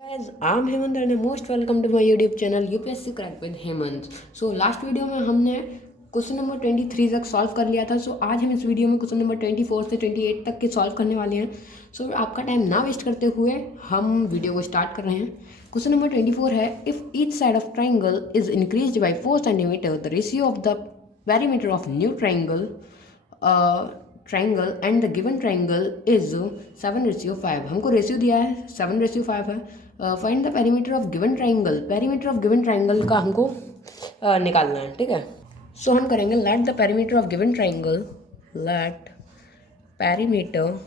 Guys, I'm Hemant and most welcome to my YouTube channel UPSC Crack with Hemant. So last video में हमने question number 23 तक solve कर लिया था. सो आज हम इस वीडियो में क्वेश्चन नंबर 24 से 28 तक के सॉल्व करने वाले हैं. सो आपका टाइम ना वेस्ट करते हुए हम वीडियो को स्टार्ट कर रहे हैं. क्वेश्चन नंबर 24 है, if each side of triangle is increase by 4 centimetre the ratio of the perimeter of new triangle and the given triangle is 7:5. हमको रेशियो दिया है 7:5 है. Find the perimeter of given triangle. Perimeter of given triangle का हमको निकालना है. ठीक है, सो हम करेंगे let the perimeter of given triangle, let perimeter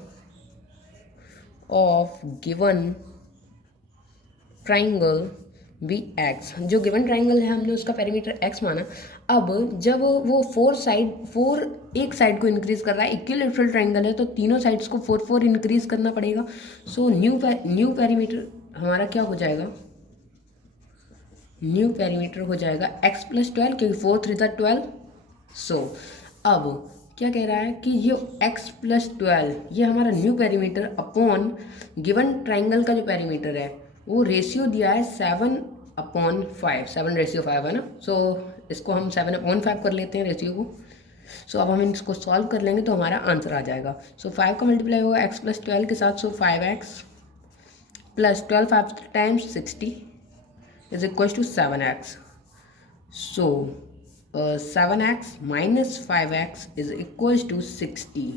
of given triangle be x. जो गिवन ट्राइंगल है हमने उसका पेरीमीटर एक्स माना. अब जब वो फोर एक साइड को इंक्रीज कर रहा है, इक्विलैटरल ट्राइंगल है तो तीनों साइड्स को 4 इंक्रीज करना पड़ेगा. सो न्यू पेरीमीटर हमारा क्या हो जाएगा, न्यू पेरीमीटर हो जाएगा x+12 क्योंकि 4 3 12. सो अब क्या कह रहा है कि ये x+12 ये हमारा new perimeter upon given triangle का जो पेरीमीटर है वो रेशियो दिया है 7/5. 7:5 है ना. सो इसको हम 7/5 कर लेते हैं रेशियो को. सो अब हम इसको सॉल्व कर लेंगे तो हमारा आंसर आ जाएगा. सो 5 का मल्टीप्लाई होगा x+12 के साथ. सो 5x plus 12 5 times 60 is equals to 7x. So 7x minus 5x is equals to 60.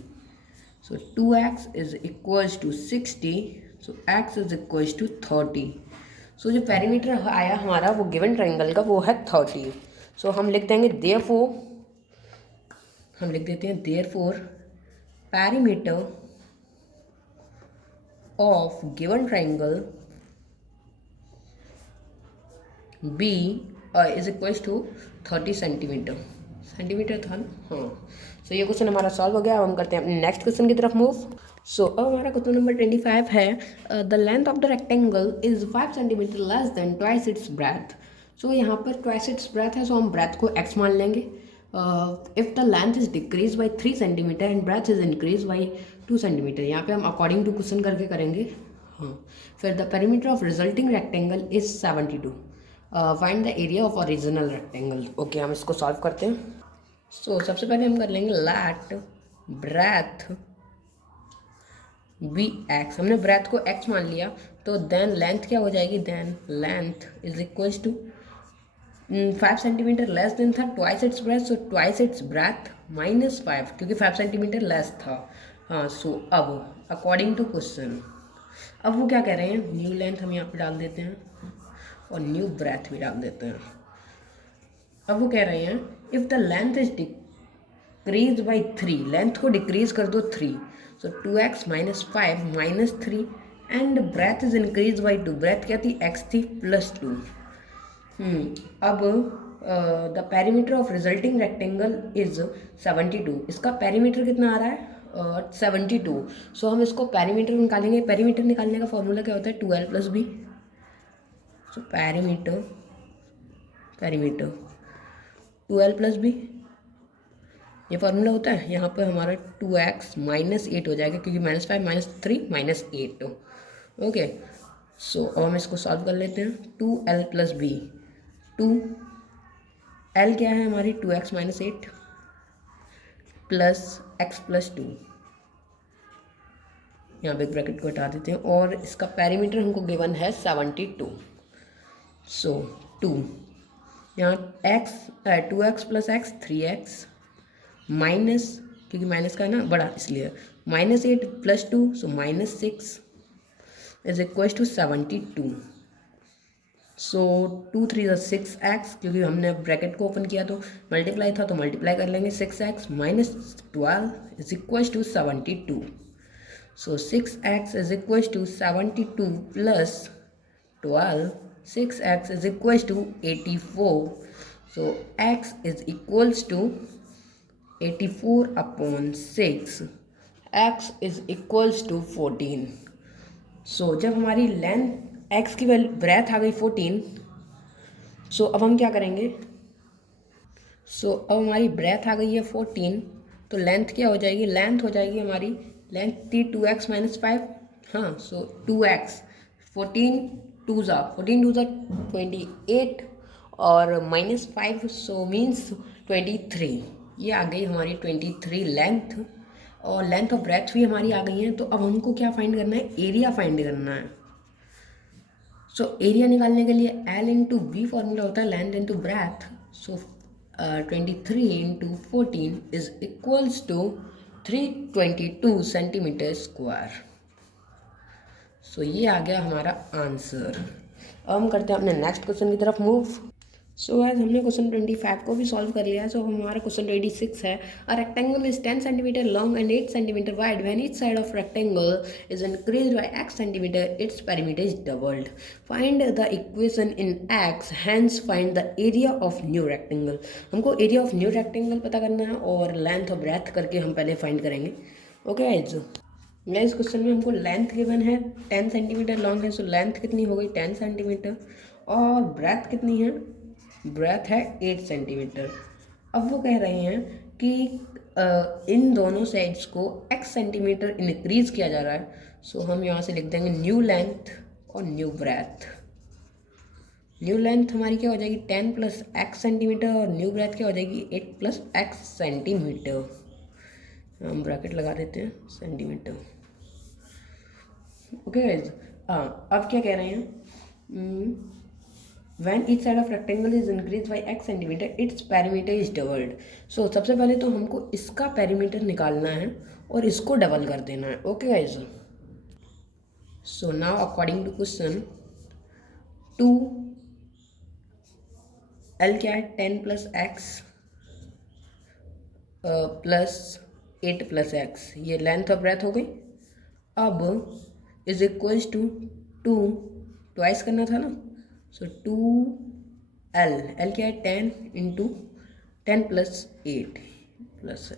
So 2x is equals to 60. So x is equals to 30. So जो पेरीमीटर आया हमारा वो गिवन ट्राइंगल का वो है 30. So हम लिख देंगे therefore, हम लिख देते हैं therefore perimeter of given triangle B is equals to 30 centimetre था ना. हाँ, सो ये क्वेश्चन हमारा सॉल्व हो गया. अब हम करते हैं अपने नेक्स्ट क्वेश्चन की तरफ मूव. सो अब हमारा क्वेश्चन नंबर 25 है, the length of the rectangle is 5 centimetre less than twice its breadth. So यहाँ पर ट्वाइस इट्स ब्रेथ है, सो हम ब्रेथ को x मान लेंगे. If the length is decrease by 3 centimetre and breadth is increase by 2 centimetre. यहाँ पे हम अकॉर्डिंग टू क्वेश्चन करके करेंगे. हाँ, फिर the perimeter of resulting rectangle is 72. Find the area of original rectangle. Okay, हम इसको सॉल्व करते हैं. सो सबसे पहले हम कर लेंगे लेट ब्रेथ बी एक्स. हमने ब्रेथ को x मान लिया तो देन लेंथ क्या हो जाएगी, then length is equals to 5 centimetre less than था twice its breadth. So twice its breadth minus 5 क्योंकि 5 सेंटीमीटर लेस था. हाँ, सो अब अकॉर्डिंग टू क्वेश्चन अब वो क्या कह रहे हैं, न्यू लेंथ हम यहाँ पे डाल देते हैं और न्यू ब्रेथ भी डाल देते हैं. अब वो कह रहे हैं if the length is decrease by 3, length को डिक्रीज कर दो 3. So 2x minus 5 minus 3 and breadth is increase by 2. Breadth क्या थी, x थी +2. अब the perimeter of resulting rectangle is 72. इसका पेरीमीटर कितना आ रहा है, 72. सो हम इसको पेरीमीटर निकालेंगे. पेरीमीटर निकालने का फॉर्मूला क्या होता है, 2l + b. So perimeter 2l + b ये फार्मूला होता है. यहाँ पर हमारा 2x -8 हो जाएगा क्योंकि -5 -3 -8. ओके, सो अब हम इसको सॉल्व कर लेते हैं. 2l + b, 2l क्या है हमारी, 2x - 8 प्लस x + 2. यहाँ पे ब्रैकेट को हटा देते हैं और इसका पेरीमीटर हमको गिवन है 72. सो 2 यहाँ x 2x + x 3x minus, क्योंकि माइनस का है ना बड़ा इसलिए -8 + 2 so -6 is equal to 72. So 2 3 6x क्योंकि हमने ब्रैकेट को ओपन किया तो मल्टीप्लाई था तो मल्टीप्लाई कर लेंगे. 6x - 12 is equal to 72. So 6x is equal to 72 plus 12. 6x is equal to 84. So x is equals to 84/6. x is equals to 14. So जब हमारी लेंथ x की वैल्यू ब्रेथ आ गई 14. सो अब हम क्या करेंगे, सो अब हमारी ब्रेथ आ गई है 14 तो लेंथ क्या हो जाएगी, लेंथ हो जाएगी हमारी, लेंथ थी 2x - 5. हाँ, सो 2x 14 14 टू ज़ा 28 और -5 सो मीन्स 23। ये आ गई हमारी 23 लेंथ, और लेंथ ऑफ ब्रेथ भी हमारी आ गई है। तो अब हमको क्या फाइंड करना है, एरिया फाइंड करना है। सो एरिया निकालने के लिए L इंटू बी फॉर्मूला होता है length into breadth. So 23 into 14 is equals to 322 centimetre square. So ये आ गया हमारा आंसर। अब हम करते हैं अपने नेक्स्ट क्वेश्चन की तरफ मूव। सो आज हमने क्वेश्चन 25 को भी सॉल्व कर लिया है। सो हमारा क्वेश्चन 26 है, a rectangle is 10 centimetre long and 8 centimetre wide. When each side of rectangle is increased by x centimetre, its perimeter is doubled. Find the equation in x, hence find the area of new rectangle. हमको area of new rectangle पता करना है और length और breath करके हम पहले find करेंगे। ओके इस क्वेश्चन में हमको लेंथ गिवन है 10 सेंटीमीटर लॉन्ग है। सो लेंथ कितनी हो गई 10 सेंटीमीटर, और ब्रेथ कितनी है, ब्रेथ है 8 सेंटीमीटर। अब वो कह रहे हैं कि इन दोनों साइड्स को x सेंटीमीटर इंक्रीज किया जा रहा है। सो हम यहाँ से लिख देंगे न्यू लेंथ और न्यू ब्रेथ। न्यू लेंथ हमारी क्या हो जाएगी 10 प्लस x सेंटीमीटर, और न्यू ब्रेथ क्या हो जाएगी 8 प्लस x सेंटीमीटर। हम ब्रैकेट लगा देते हैं सेंटीमीटर। ओके अब क्या कह रहे हैं, When each side of rectangle is increased by x centimeter, its perimeter is doubled. So सबसे पहले तो हमको इसका पेरीमीटर निकालना है और इसको डबल कर देना है। Okay guys, so now according to question 2 L क्या है 10 plus x plus 8 plus x, ये लेंथ और ब्रेथ हो गई। अब इज इक्वल्स टू 2 ट्वाइस करना था ना। सो 2L, L क्या है 10 इंटू 10 प्लस 8 प्लस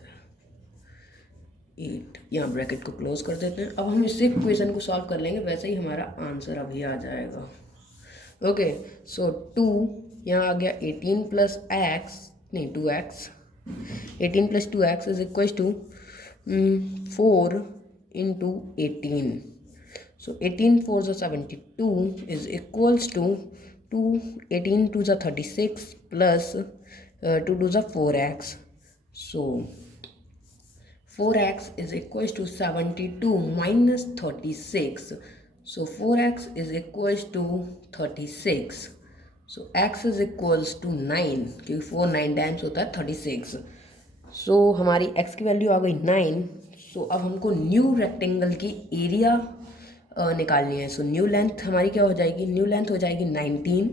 8, यहाँ ब्रैकेट को क्लोज कर देते हैं। अब हम इस इक्वेशन को सॉल्व कर लेंगे, वैसे ही हमारा आंसर अभी आ जाएगा। ओके सो 2 यहाँ आ गया 18 प्लस एक्स, नहीं 2x, 18 plus 2x is equal to 4 into 18। So 18 4s are 72 is equals to 2 18 2s are 36 plus 2 2s are 4x. So 4x is equals to 72 minus 36. So 4x is equals to 36. So x is equals to 9, क्योंकि 4 9 times होता है 36। So हमारी x की value आ गई 9। So अब हमको new rectangle की area निकालनी है। सो न्यू लेंथ हमारी क्या हो जाएगी, न्यू लेंथ हो जाएगी 19,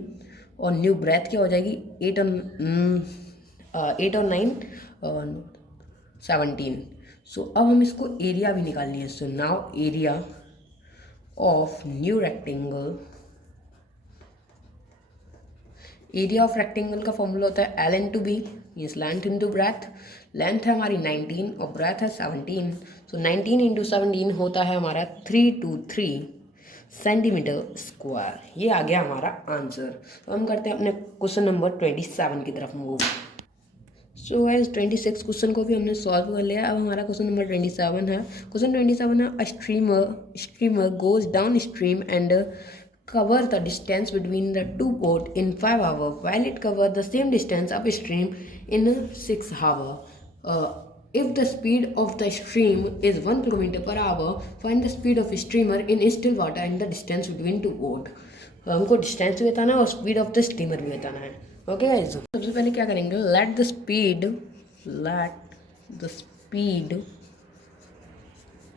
और न्यू ब्रेथ क्या हो जाएगी 8 और 9 17। सो अब हम इसको एरिया भी निकालनी है। So now area of new rectangle, area of rectangle का फॉर्मूला होता है L into b, means length into breadth. Length है हमारी 19 और ब्रेथ है 17। सो 19 इंटू 17 होता है हमारा 323 सेंटीमीटर स्क्वायर। ये आ गया हमारा आंसर। तो हम करते हैं अपने क्वेश्चन नंबर 27 की तरफ मूव। सो गाइस 26 क्वेश्चन को भी हमने सॉल्व कर लिया। अब हमारा क्वेश्चन नंबर 27 है। क्वेश्चन 27 है, a streamer goes down stream and cover the distance between the two ports in 5 hours while it cover the same distance upstream in 6 hours. If the speed of the stream is 1 kilometer per hour, find the speed of streamer in still water and the distance between two ports. हमको distance भी बताना है और speed of the steamer भी बताना है। Okay guys, सबसे पहले क्या करेंगे, let the speed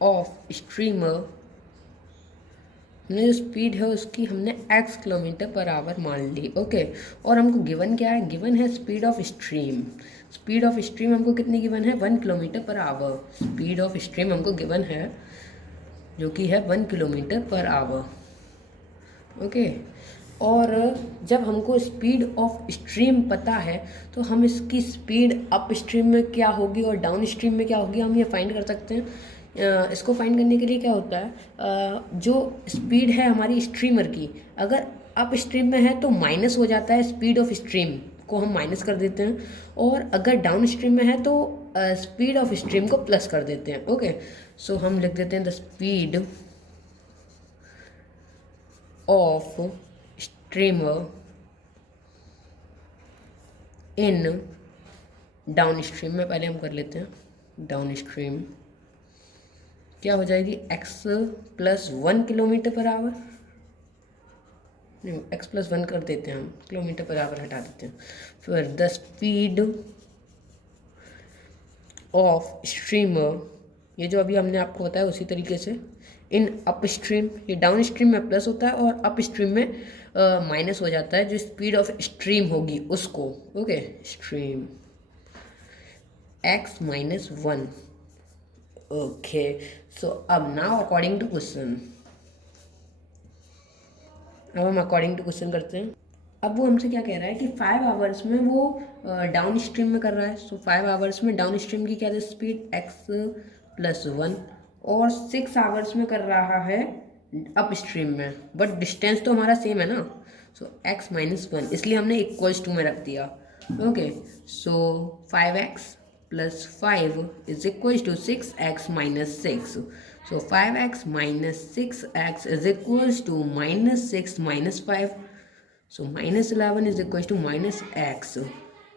of streamer, हमने जो स्पीड है उसकी हमने x किलोमीटर पर आवर मान ली। ओके, और हमको गिवन क्या है, गिवन है speed of stream. Speed of stream हमको कितनी गिवन है 1 kilometre per hour. Speed of stream हमको गिवन है जो कि है 1 किलोमीटर पर आवर। ओके, और जब हमको स्पीड ऑफ स्ट्रीम पता है तो हम इसकी स्पीड अप स्ट्रीम में क्या होगी और डाउन स्ट्रीम में क्या होगी हम ये फाइंड कर सकते हैं। इसको फाइंड करने के लिए क्या होता है, जो स्पीड है हमारी स्ट्रीमर की, अगर अप स्ट्रीम में है तो माइनस हो जाता है, स्पीड ऑफ स्ट्रीम को हम माइनस कर देते हैं, और अगर डाउन स्ट्रीम में है तो स्पीड ऑफ स्ट्रीम को प्लस कर देते हैं। ओके, सो हम लिख देते हैं the speed of streamer in down stream में, पहले हम कर लेते हैं डाउन स्ट्रीम, क्या हो जाएगी x + 1 किलोमीटर पर आवर, नहीं x + 1 कर देते हैं हम, किलोमीटर पर आवर हटा देते हैं। फिर द स्पीड ऑफ स्ट्रीमर, ये जो अभी हमने आपको बताया उसी तरीके से, इन अप स्ट्रीम, ये डाउन स्ट्रीम में प्लस होता है और अप स्ट्रीम में माइनस हो जाता है, जो स्पीड ऑफ स्ट्रीम होगी उसको, ओके, स्ट्रीम x - 1, ओके। सो अब नाउ अकॉर्डिंग टू क्वेश्चन, अब हम अकॉर्डिंग टू क्वेश्चन करते हैं। अब वो हमसे क्या कह रहा है कि 5 आवर्स में वो डाउन स्ट्रीम में कर रहा है। सो 5 आवर्स में डाउन स्ट्रीम की क्या है स्पीड x + 1, और 6 आवर्स में कर रहा है अप स्ट्रीम में, बट डिस्टेंस तो हमारा सेम है ना। सो x - 1, इसलिए हमने =2 में रख दिया, ओके। सो 5x + 5 = 6x - 6। So 5x - 6x = -6 - 5. So -11 = -x.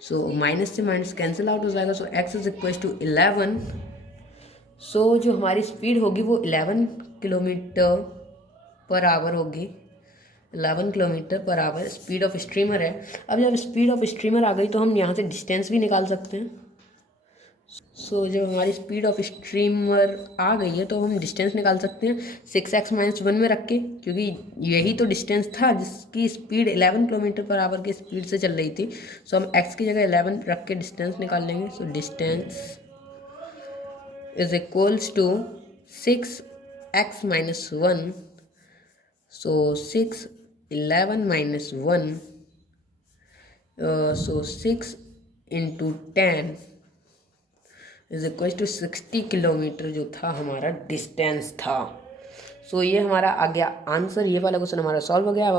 So minus से माइनस कैंसिल आउट हो जाएगा। सो x = 11। सो जो हमारी स्पीड होगी वो 11 किलोमीटर पर आवर होगी। 11 kilometre per hour speed of streamer है। अब जब स्पीड ऑफ स्ट्रीमर आ गई तो हम यहाँ से डिस्टेंस भी निकाल सकते हैं। सो जब हमारी स्पीड ऑफ स्ट्रीमर आ गई है तो हम डिस्टेंस निकाल सकते हैं 6x - 1 में रख के, क्योंकि यही तो डिस्टेंस था जिसकी स्पीड 11 किलोमीटर पर आवर की स्पीड से चल रही थी। सो हम x की जगह 11 रख के डिस्टेंस निकाल लेंगे। So distance = 6x - 1। सो 6 11 - 1, सो 6 × 10 = 60 किलोमीटर जो था हमारा डिस्टेंस था। सो ये हमारा आ गया आंसर। ये वाला क्वेश्चन हमारा सॉल्व हो गया। अब